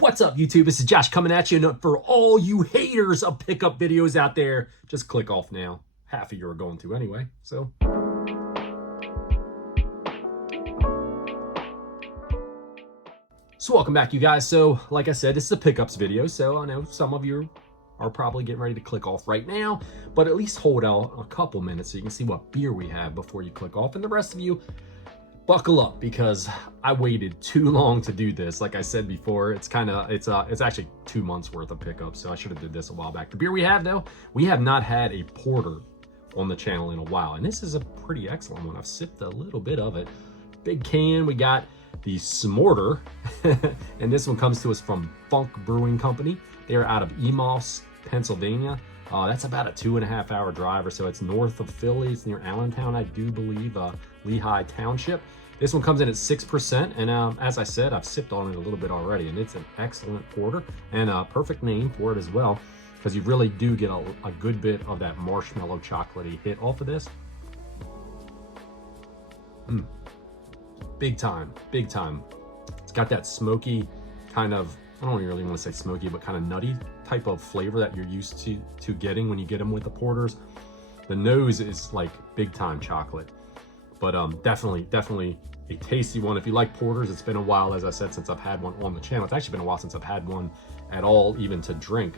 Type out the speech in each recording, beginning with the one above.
What's up, YouTube? This is Josh coming at you. And for all you haters of pickup videos out there, just click off now. Half of you are going to anyway, so. So welcome back, you guys. So like I said, this is a pickups video, so I know some of you are probably getting ready to click off right now, but at least hold out a couple minutes so you can see what beer we have before you click off. And the rest of you, buckle up, because I waited too long to do this. Like I said before, it's actually 2 months worth of pickups, so I should have did this a while back. The beer we have, though, we have not had a porter on the channel in a while, and this is a pretty excellent one. I've sipped a little bit of it. Big can. We got the Smorter, and this one comes to us from Funk Brewing Company. They're out of Emmaus, Pennsylvania. That's about a 2.5 hour drive or so. It's north of Philly. It's near Allentown, I do believe, Lehigh Township. This one comes in at 6%, and as I said, I've sipped on it a little bit already, and it's an excellent porter and a perfect name for it as well, because you really do get a good bit of that marshmallow chocolatey hit off of this. Big time, big time. It's got that smoky kind of, I don't really want to say smoky, but kind of nutty type of flavor that you're used to getting when you get them with the porters. The nose is like big time chocolate, but definitely a tasty one. If you like porters, it's been a while, as I said, since I've had one on the channel. It's actually been a while since I've had one at all, even to drink.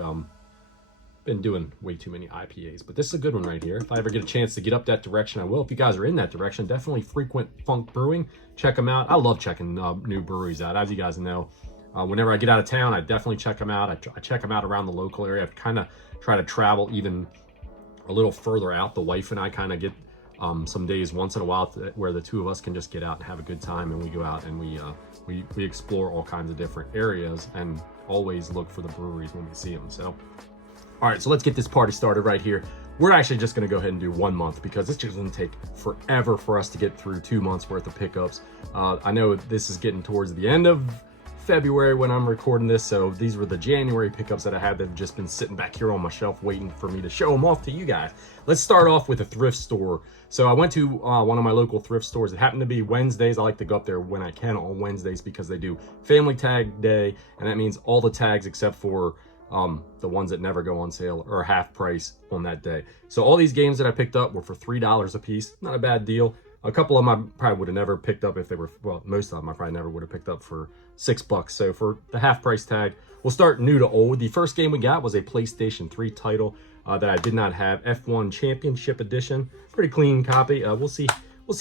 Been doing way too many IPAs, but this is a good one right here. If I ever get a chance to get up that direction, I will. If you guys are in that direction, definitely frequent Funk Brewing. Check them out. I love checking new breweries out. As you guys know, whenever I get out of town, I definitely check them out. I check them out around the local area. I kind of try to travel even a little further out. The wife and I kind of get some days once in a while where the two of us can just get out and have a good time, and we go out and we explore all kinds of different areas and always look for the breweries when we see them. So all right, so let's get this party started right here. We're actually just gonna go ahead and do 1 month, because it's just gonna take forever for us to get through 2 months worth of pickups. I know this is getting towards the end of February when I'm recording this, so these were the January pickups that I had that have just been sitting back here on my shelf waiting for me to show them off to you guys. Let's start off with a thrift store. So I went to one of my local thrift stores. It happened to be Wednesdays. I like to go up there when I can on Wednesdays because they do family tag day, and that means all the tags except for the ones that never go on sale are half price on that day. So all these games that I picked up were for $3 a piece. Not a bad deal. A couple of them I probably would have never picked up if they were, well, most of them I probably never would have picked up for $6. So for the half price tag, we'll start new to old. The first game we got was a PlayStation 3 title that I did not have, F1 Championship Edition. Pretty clean copy. We'll see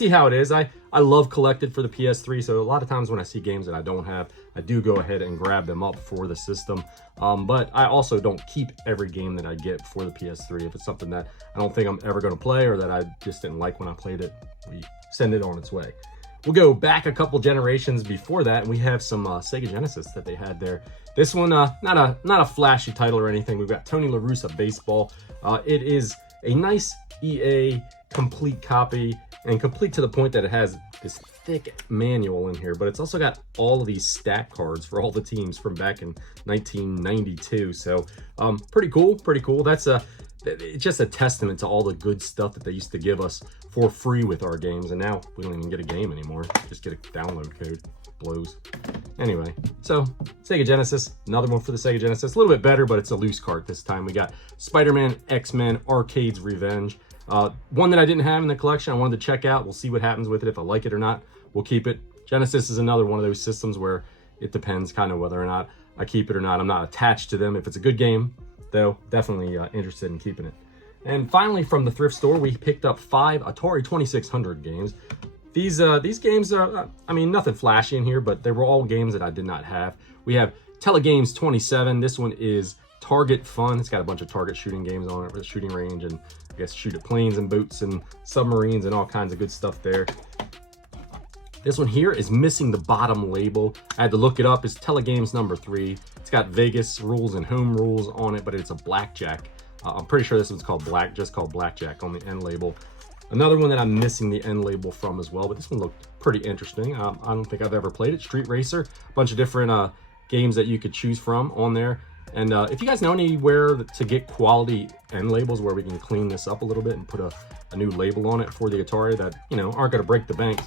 how it is. I love collected for the PS3, so a lot of times when I see games that I don't have, I do go ahead and grab them up for the system. But I also don't keep every game that I get for the PS3. If it's something that I don't think I'm ever going to play, or that I just didn't like when I played it, we send it on its way. We'll go back a couple generations before that, and we have some Sega Genesis that they had there. This one, not a flashy title or anything. We've got Tony La Russa Baseball. It is a nice EA complete copy, and complete to the point that it has this thick manual in here, but it's also got all of these stat cards for all the teams from back in 1992. So pretty cool. That's it's just a testament to all the good stuff that they used to give us for free with our games, and now we don't even get a game anymore, just get a download code. Blows. Anyway, so Sega Genesis, another one for the Sega Genesis, a little bit better, but it's a loose cart this time. We got Spider-Man, X-Men, Arcade's Revenge. One that I didn't have in the collection, I wanted to check out. We'll see what happens with it. If I like it or not, we'll keep it. Genesis is another one of those systems where it depends kind of whether or not I keep it or not. I'm not attached to them. If it's a good game, though, definitely interested in keeping it. And finally, from the thrift store, we picked up 5 Atari 2600 games. These games are, I mean, nothing flashy in here, but they were all games that I did not have. We have Telegames 27. This one is Target Fun. It's got a bunch of target shooting games on it with a shooting range, and I guess shoot at planes and boats and submarines and all kinds of good stuff there. This one here is missing the bottom label. I had to look it up. It's Telegames number 3. It's got Vegas rules and home rules on it, but it's a blackjack. I'm pretty sure this one's called just called blackjack on the end label. Another one that I'm missing the end label from as well, but this one looked pretty interesting. I don't think I've ever played it. Street Racer, a bunch of different games that you could choose from on there. And if you guys know anywhere to get quality end labels where we can clean this up a little bit and put a new label on it for the Atari that, you know, aren't going to break the bank,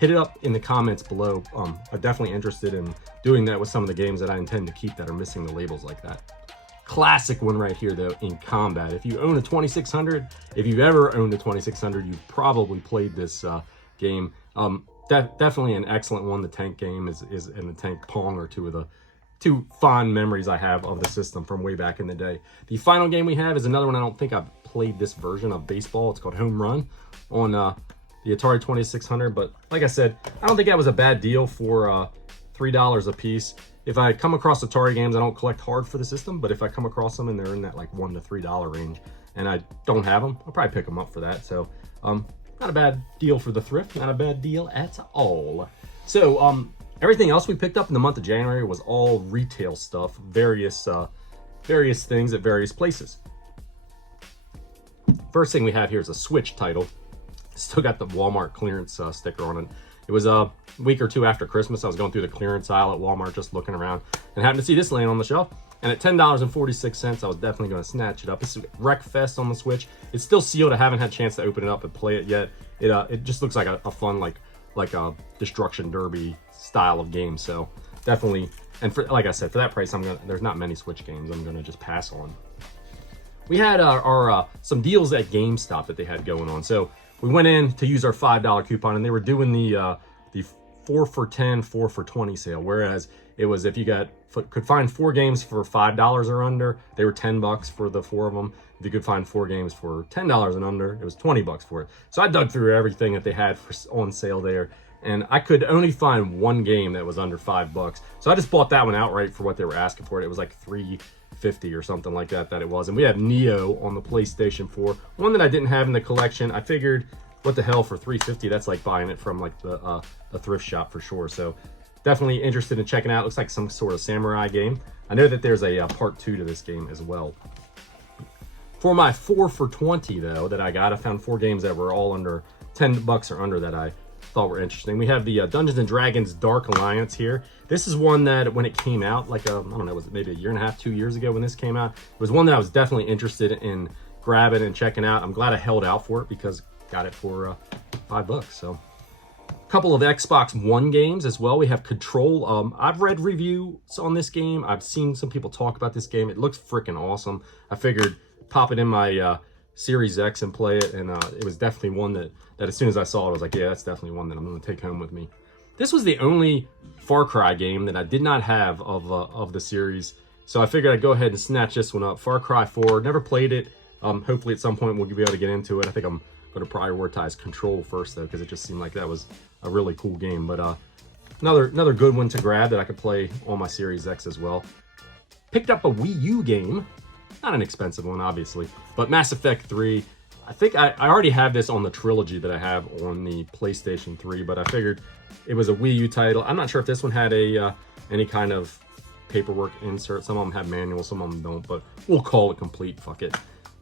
hit it up in the comments below. I'm definitely interested in doing that with some of the games that I intend to keep that are missing the labels like that. Classic one right here though, in combat. If you own a 2600, if you've ever owned a 2600, you've probably played this game. Definitely an excellent one. The tank game is and the tank Pong are two fond memories I have of the system from way back in the day. The final game we have is another one. I don't think I've played this version of baseball. It's called Home Run on the Atari 2600. But like I said, I don't think that was a bad deal for $3 a piece. If I come across Atari games, I don't collect hard for the system, but if I come across them and they're in that like $1 to $3 range and I don't have them, I'll probably pick them up for that. So not a bad deal for the thrift, not a bad deal at all. So everything else we picked up in the month of January was all retail stuff, various things at various places. First thing we have here is a Switch title. Still got the Walmart clearance sticker on it. It was a week or two after Christmas. I was going through the clearance aisle at Walmart just looking around and happened to see this laying on the shelf. And at $10.46, I was definitely going to snatch it up. It's Wreckfest on the Switch. It's still sealed. I haven't had a chance to open it up and play it yet. It just looks like a fun like a Destruction Derby style of game. So definitely, and for like I said, for that price, there's not many Switch games I'm gonna just pass on. We had our some deals at GameStop that they had going on. So we went in to use our $5 coupon, and they were doing the 4 for 10, 4 for 20 sale. Whereas it was if you could find 4 games for $5 or under, they were $10 for the 4 of them. If you could find 4 games for $10 and under, it was $20 for it. So I dug through everything that they had on sale there, and I could only find 1 game that was under $5. So I just bought that one outright for what they were asking for it. It was like $3.50 or something like that it was. And we have Neo on the PlayStation 4, one that I didn't have in the collection. I figured, what the hell, for $3.50, that's like buying it from like the thrift shop for sure. So definitely interested in checking out. Looks like some sort of samurai game. I know that there's a part 2 to this game as well. For my 4 for 20 though that I got, I found 4 games that were all under $10 or under that I thought were interesting. We have the Dungeons and Dragons Dark Alliance here. This is one that when it came out, like I don't know, was it maybe a year and a half, 2 years ago when this came out? It was one that I was definitely interested in grabbing and checking out. I'm glad I held out for it because got it for $5. So a couple of Xbox One games as well. We have Control. I've read reviews on this game. I've seen some people talk about this game. It looks freaking awesome. I figured pop it in my Series X and play it, and it was definitely one that as soon as I saw it, I was like, yeah, that's definitely one that I'm going to take home with me. This was the only Far Cry game that I did not have of the series, so I figured I'd go ahead and snatch this one up. Far Cry 4, never played it. Hopefully at some point we'll be able to get into it. I think I'm going to prioritize Control first though, because it just seemed like that was a really cool game. But another good one to grab that I could play on my Series X as well. Picked up a Wii U game. Not an expensive one, obviously, but Mass Effect 3. I think I already have this on the trilogy that I have on the PlayStation 3, but I figured it was a Wii U title. I'm not sure if this one had any kind of paperwork insert. Some of them have manuals, some of them don't, but we'll call it complete. Fuck it.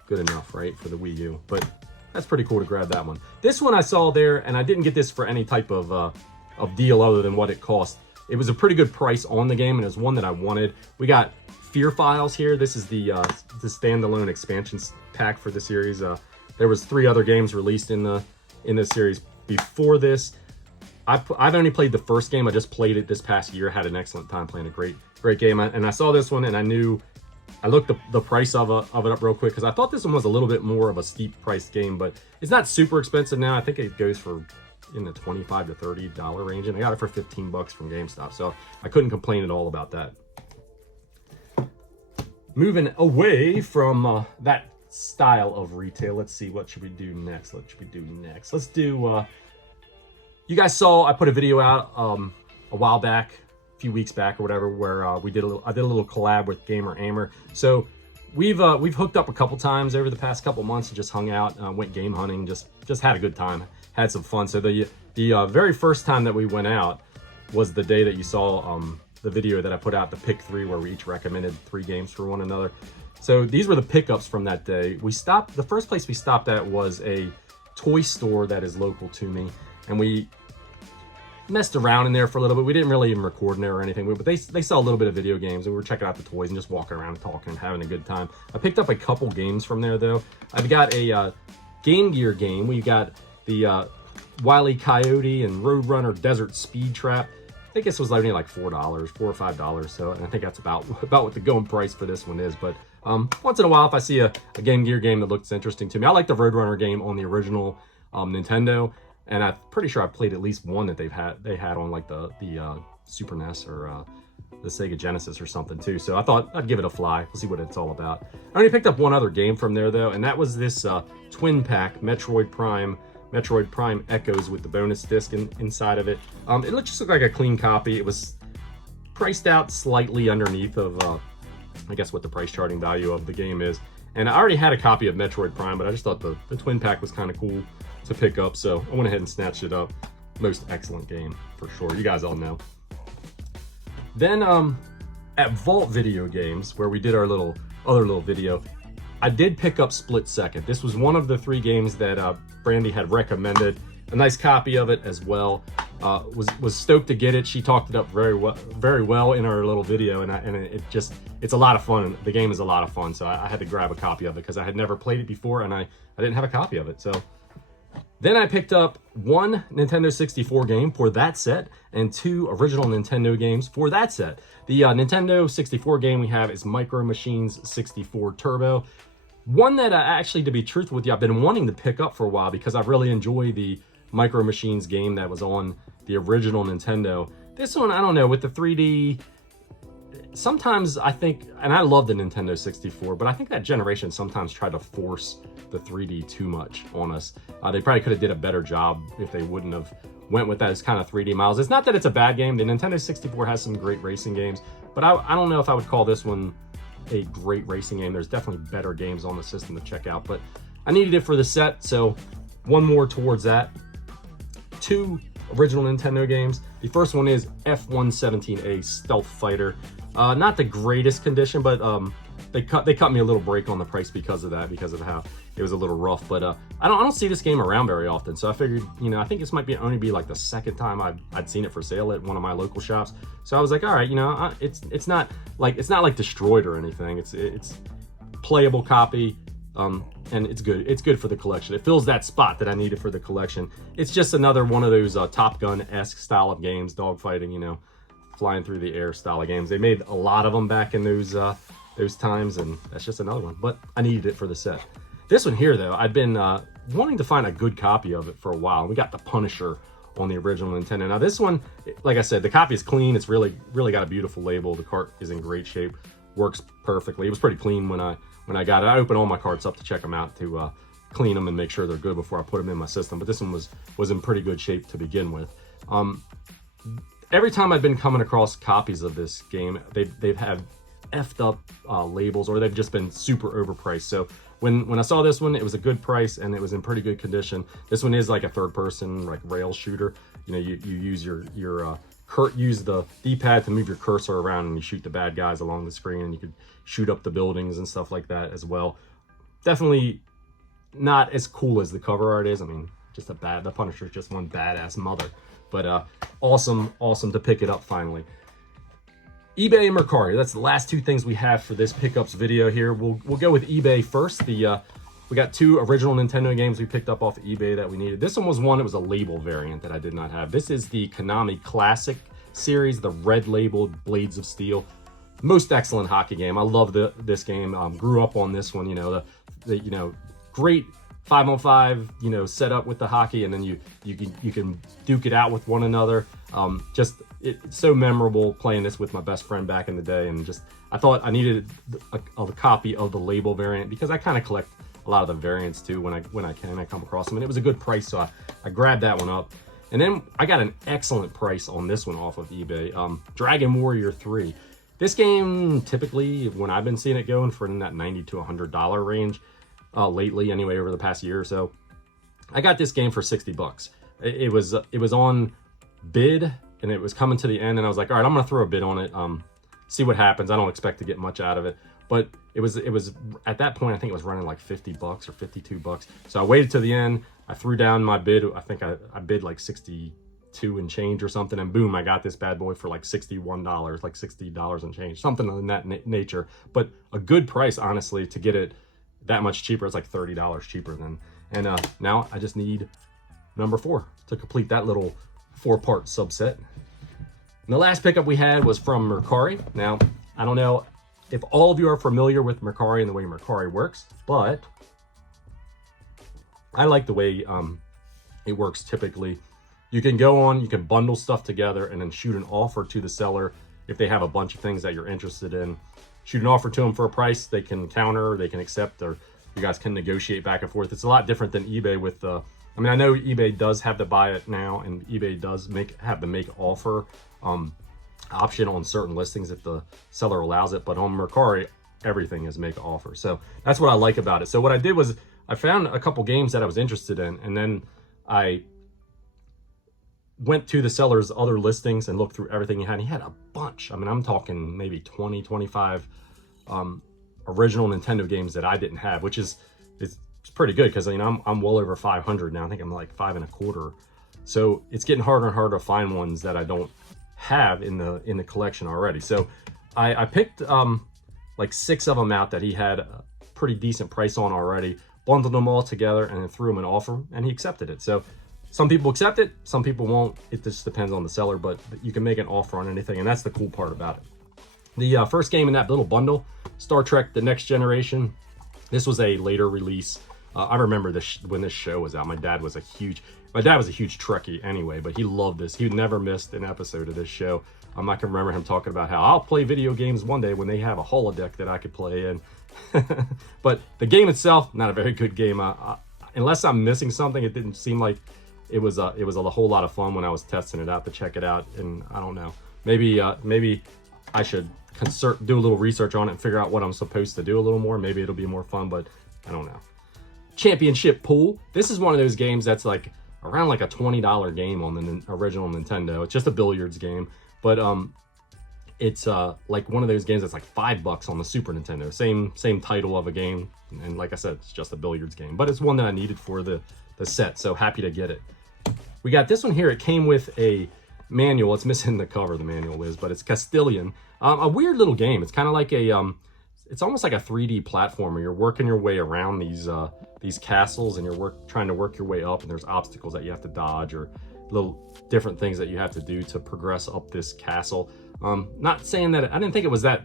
Good enough, right, for the Wii U. But that's pretty cool to grab that one. This one I saw there, and I didn't get this for any type of deal other than what it cost. It was a pretty good price on the game, and it was one that I wanted. We got Fear Files here. This is the standalone expansion pack for the series. There was 3 other games released in this series before this. I've only played the first game. I just played it this past year. Had an excellent time playing a great game. And I saw this one, and I looked the price of it up real quick because I thought this one was a little bit more of a steep priced game, but it's not super expensive now. I think it goes for in the $25 to $30 range, and I got it for $15 from GameStop, so I couldn't complain at all about that. Moving away from that style of retail, let's see, what should we do next? Let's do, you guys saw I put a video out a while back, a few weeks back or whatever, where I did a little collab with Gamer Aimer. So we've hooked up a couple times over the past couple months and just hung out, went game hunting, just had a good time, had some fun. So the very first time that we went out was the day that you saw the video that I put out, the pick 3, where we each recommended 3 games for one another. So these were the pickups from that day. The first place we stopped at was a toy store that is local to me, and we messed around in there for a little bit. We didn't really even record in there or anything, but they sell a little bit of video games, and we were checking out the toys and just walking around and talking and having a good time. I picked up a couple games from there though. I've got a Game Gear game. We got the Wile E. Coyote and Roadrunner Desert Speed Trap. I think this was only like $4, $4 or $5. So, and I think that's about what the going price for this one is. But once in a while, if I see a Game Gear game that looks interesting to me, I like the Roadrunner game on the original Nintendo, and I'm pretty sure I've played at least one that they had on like the Super NES or the Sega Genesis or something too. So I thought I'd give it a fly. We'll see what it's all about. I only picked up one other game from there though, and that was this twin pack Metroid Prime Echoes with the bonus disc inside of it. It just looked like a clean copy. It was priced out slightly underneath of I guess what the price charting value of the game is. And I already had a copy of Metroid Prime, but I just thought the twin pack was kind of cool to pick up, so I went ahead and snatched it up. Most excellent game for sure. You guys all know. Then at Vault Video Games, where we did our other little video, I did pick up Split Second. This was one of the 3 games that Brandy had recommended. A nice copy of it as well. Was stoked to get it. She talked it up very well in our little video, and it's a lot of fun. The game is a lot of fun, so I had to grab a copy of it because I had never played it before, and I didn't have a copy of it. So then I picked up 1 Nintendo 64 game for that set and 2 original Nintendo games for that set. The Nintendo 64 game we have is Micro Machines 64 Turbo. One that actually, to be truthful with you, I've been wanting to pick up for a while because I really enjoy the Micro Machines game that was on the original Nintendo. This one, I don't know, with the 3D, sometimes I think, and I love the Nintendo 64, but I think that generation sometimes tried to force the 3D too much on us. They probably could have did a better job if they wouldn't have went with that as kind of 3D miles. It's not that it's a bad game. The Nintendo 64 has some great racing games, but I don't know if I would call this one a great racing game. There's definitely better games on the system to check out, but I needed it for the set, so one more towards that. 2 original Nintendo games. The first one is F-117A Stealth Fighter. Not the greatest condition, but they cut me a little break on the price because of that, because of how it was a little rough. But I don't see this game around very often, so I figured, you know, I think this might only be like the second time I'd seen it for sale at one of my local shops. So I was like, all right, you know, it's not like destroyed or anything. It's playable copy. And it's good. It's good for the collection. It fills that spot that I needed for the collection. It's just another one of those Top Gun-esque style of games, dogfighting, you know, flying through the air style of games. They made a lot of them back in those times, and that's just another one. But I needed it for the set. This one here, though, I've been wanting to find a good copy of it for a while. We got the Punisher on the original Nintendo. Now this one, like I said, the copy is clean. It's really got a beautiful label. The cart is in great shape. Works perfectly. It was pretty clean when I got it. I opened all my carts up to check them out, to clean them and make sure they're good before I put them in my system. But this one was in pretty good shape to begin with. Every time I've been coming across copies of this game, they've had effed up labels, or they've just been super overpriced. So when I saw this one, it was a good price and it was in pretty good condition. This one is like a third-person like rail shooter. You know, you use use the D-pad to move your cursor around and you shoot the bad guys along the screen, and you could shoot up the buildings and stuff like that as well. Definitely not as cool as the cover art is. I mean, the Punisher's just one badass mother. But awesome to pick it up finally. eBay and Mercari, that's the last 2 things we have for this pickups video here. We'll go with eBay first. We got 2 original Nintendo games we picked up off of eBay that we needed. This one was it was a label variant that I did not have. This is the Konami Classic series, the red labeled Blades of Steel. Most excellent hockey game. I love this game. Grew up on this one, you know, the great 5-on-5, you know, setup with the hockey, and then you can duke it out with one another. It's so memorable playing this with my best friend back in the day, and I thought I needed a copy of the label variant because I kind of collect a lot of the variants too when I come across them, and it was a good price, so I grabbed that one up. And then I got an excellent price on this one off of eBay. Dragon Warrior 3. This game, typically, when I've been seeing it going for in that $90 to $100 range, lately anyway, over the past year or so, I got this game for $60. It was on bid, and it was coming to the end, and I was like, all right, I'm gonna throw a bid on it, see what happens. I don't expect to get much out of it, but it was at that point, I think it was running like $50 or $52. So I waited to the end. I threw down my bid. I think I bid like 62 and change or something, and boom, I got this bad boy for like $61, like $60 and change, something of that nature. But a good price, honestly, to get it that much cheaper. It's like $30 cheaper than. And now I just need number 4 to complete that little 4-part subset. And the last pickup we had was from Mercari. Now, I don't know if all of you are familiar with Mercari and the way Mercari works, but I like the way it works typically. You can go on, you can bundle stuff together and then shoot an offer to the seller if they have a bunch of things that you're interested in. Shoot an offer to them for a price, they can counter, they can accept, or you guys can negotiate back and forth. It's a lot different than eBay with I mean, I know eBay does have the buy it now, and eBay does have the make offer option on certain listings if the seller allows it, but on Mercari, everything is make offer. So that's what I like about it. So what I did was I found a couple games that I was interested in, and then I went to the seller's other listings and looked through everything he had. He had a bunch. I mean, I'm talking maybe 20, 25 original Nintendo games that I didn't have, which is it's pretty good because, you know, I'm well over 500 now. I think I'm like 525. So it's getting harder and harder to find ones that I don't have in the collection already. So I picked like 6 of them out that he had a pretty decent price on already, bundled them all together, and then threw him an offer, and he accepted it. So some people accept it, some people won't. It just depends on the seller, but you can make an offer on anything, and that's the cool part about it. The first game in that little bundle, Star Trek: The Next Generation. This was a later release. I remember this when this show was out. My dad was a huge Trekkie anyway, but he loved this. He never missed an episode of this show. I can remember him talking about how I'll play video games one day when they have a holodeck that I could play in. But the game itself, not a very good game. Unless I'm missing something, it didn't seem like it was a whole lot of fun when I was testing it out to check it out. And I don't know, maybe I should do a little research on it and figure out what I'm supposed to do a little more. Maybe it'll be more fun, but I don't know. Championship Pool. This is one of those games that's like around like a $20 game on the original Nintendo. It's just a billiards game, but it's like one of those games that's like $5 on the Super Nintendo. Same title of a game, and like I said, it's just a billiards game, but it's one that I needed for the set, so happy to get it. We got this one here. It came with a manual. It's missing the cover, the manual is, but it's Castilian. A weird little game. It's kind of like it's almost like a 3D platformer. You're working your way around these castles, and you're trying to work your way up, and there's obstacles that you have to dodge, or little different things that you have to do to progress up this castle. Not saying that I didn't think it was that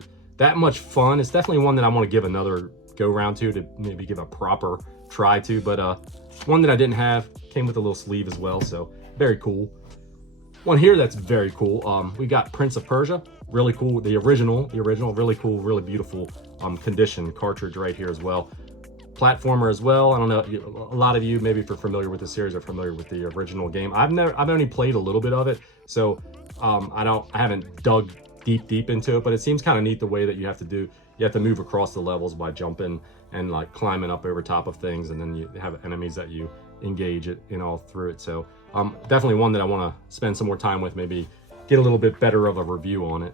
much fun. It's definitely one that I want to give another go round to maybe give a proper try to, but one that I didn't have. Came with a little sleeve as well, so very cool. One here that's very cool. We got Prince of Persia. Really cool. The original, really cool, really beautiful condition cartridge right here as well. Platformer as well. I don't know, a lot of you, maybe if you're familiar with the series, are familiar with the original game. I've only played a little bit of it, so I haven't dug deep into it, but it seems kind of neat the way that you have to move across the levels by jumping and like climbing up over top of things, and then you have enemies that you engage in all through it. So definitely one that I want to spend some more time with, maybe get a little bit better of a review on it.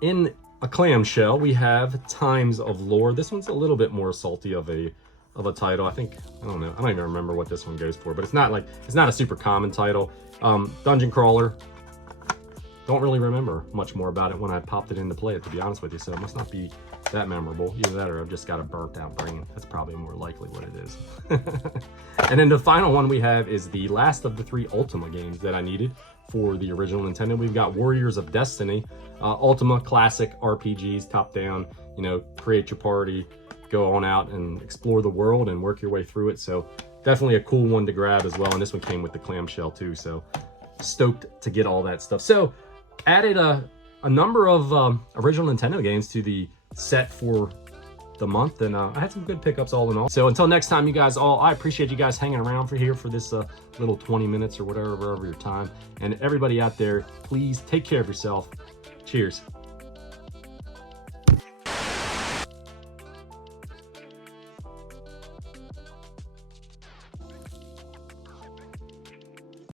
In a clamshell, we have Times of Lore. This one's a little bit more salty of a title. I don't know. I don't even remember what this one goes for, but it's not a super common title. Dungeon crawler. Don't really remember much more about it when I popped it in to play it, to be honest with you. So it must not be that memorable. Either that, or I've just got a burnt out brain. That's probably more likely what it is. And then the final one we have is the last of the 3 Ultima games that I needed for the original Nintendo. We've got Warriors of Destiny, Ultima classic RPGs, top down, you know, create your party, go on out and explore the world and work your way through it. So definitely a cool one to grab as well. And this one came with the clamshell too. So stoked to get all that stuff. So added a number of original Nintendo games to the set for the month, and I had some good pickups all in all. So until next time, you guys I appreciate you guys hanging around for this little 20 minutes or whatever your time. And everybody out there, please take care of yourself. Cheers.